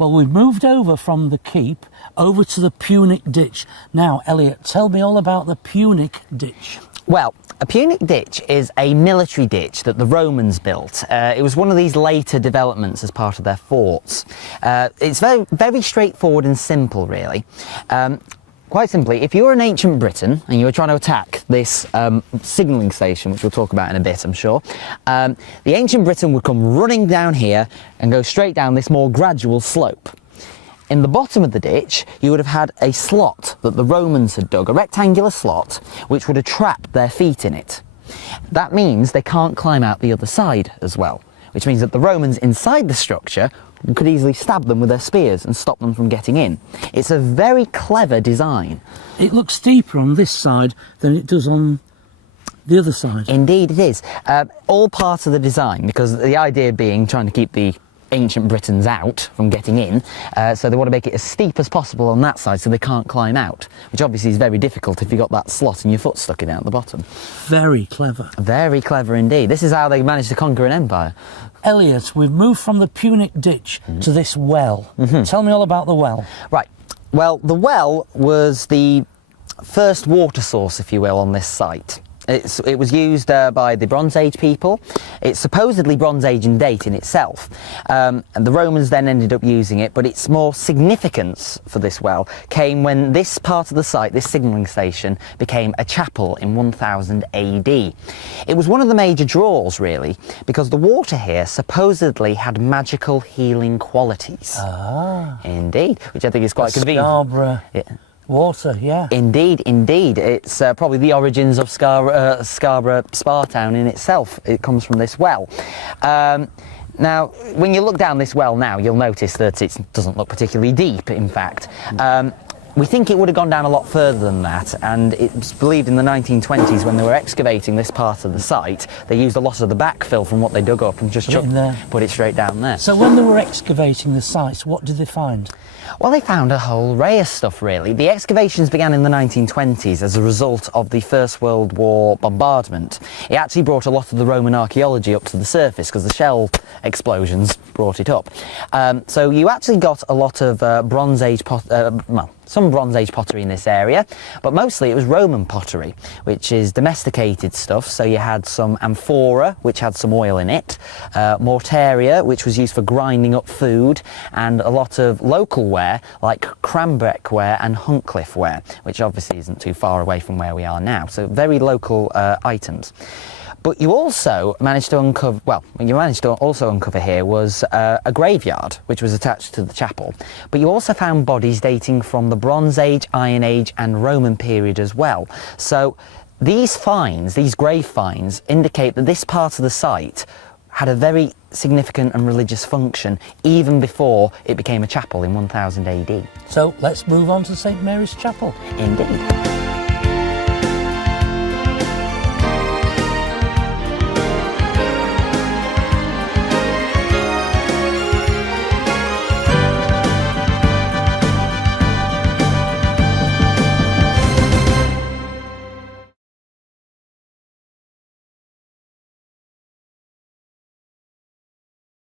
Well, we've moved over from the keep over to the Punic ditch. Now, Elliott, tell me all about the Punic ditch. Well, a Punic ditch is a military ditch that the Romans built. It was one of these later developments as part of their forts. It's very, very straightforward and simple, really. Quite simply, if you were in ancient Britain and you were trying to attack this signalling station, which we'll talk about in a bit, I'm sure, the ancient Briton would come running down here and go straight down this more gradual slope. In the bottom of the ditch, you would have had a slot that the Romans had dug, a rectangular slot, which would have trapped their feet in it. That means they can't climb out the other side as well, which means that the Romans inside the structure could easily stab them with their spears and stop them from getting in. It's a very clever design. It looks steeper on this side than it does on the other side. Indeed it is. All part of the design, because the idea being trying to keep the ancient Britons out from getting in, so they want to make it as steep as possible on that side so they can't climb out, which obviously is very difficult if you've got that slot and your foot stuck in it at the bottom. Very clever. Very clever indeed. This is how they managed to conquer an empire. Elliott, we've moved from the Punic ditch to this well. Tell me all about the well. Right. Well, the well was the first water source, if you will, on this site. It was used by the Bronze Age people. It's supposedly Bronze Age in date in itself, and the Romans then ended up using it, but its more significance for this well came when this part of the site, this signalling station, became a chapel in 1000 AD. It was one of the major draws, really, because the water here supposedly had magical healing qualities. Ah. Indeed, which I think is quite convenient. Scarborough. Yeah. Water, yeah. Indeed, indeed. It's probably the origins of Scarborough Spa Town in itself. It comes from this well. Now, when you look down this well now, you'll notice that it doesn't look particularly deep, in fact. We think it would have gone down a lot further than that, and it's believed in the 1920s when they were excavating this part of the site, they used a lot of the backfill from what they dug up and just put it straight down there. So when they were excavating the sites, what did they find? Well, they found a whole array of stuff, really. The excavations began in the 1920s as a result of the First World War bombardment. It actually brought a lot of the Roman archaeology up to the surface because the shell explosions brought it up. So you actually got a lot of Bronze Age some Bronze Age pottery in this area, but mostly it was Roman pottery, which is domesticated stuff. So you had some amphora, which had some oil in it, mortaria, which was used for grinding up food, and a lot of local ware like Cranbrook ware and Huntcliffe ware, which obviously isn't too far away from where we are now. So very local items. But you also managed to uncover, well, what you managed to also uncover here was a graveyard, which was attached to the chapel. But you also found bodies dating from the Bronze Age, Iron Age and Roman period as well. So these finds, these grave finds, indicate that this part of the site had a very significant and religious function even before it became a chapel in 1000 AD. So let's move on to St Mary's Chapel. Indeed.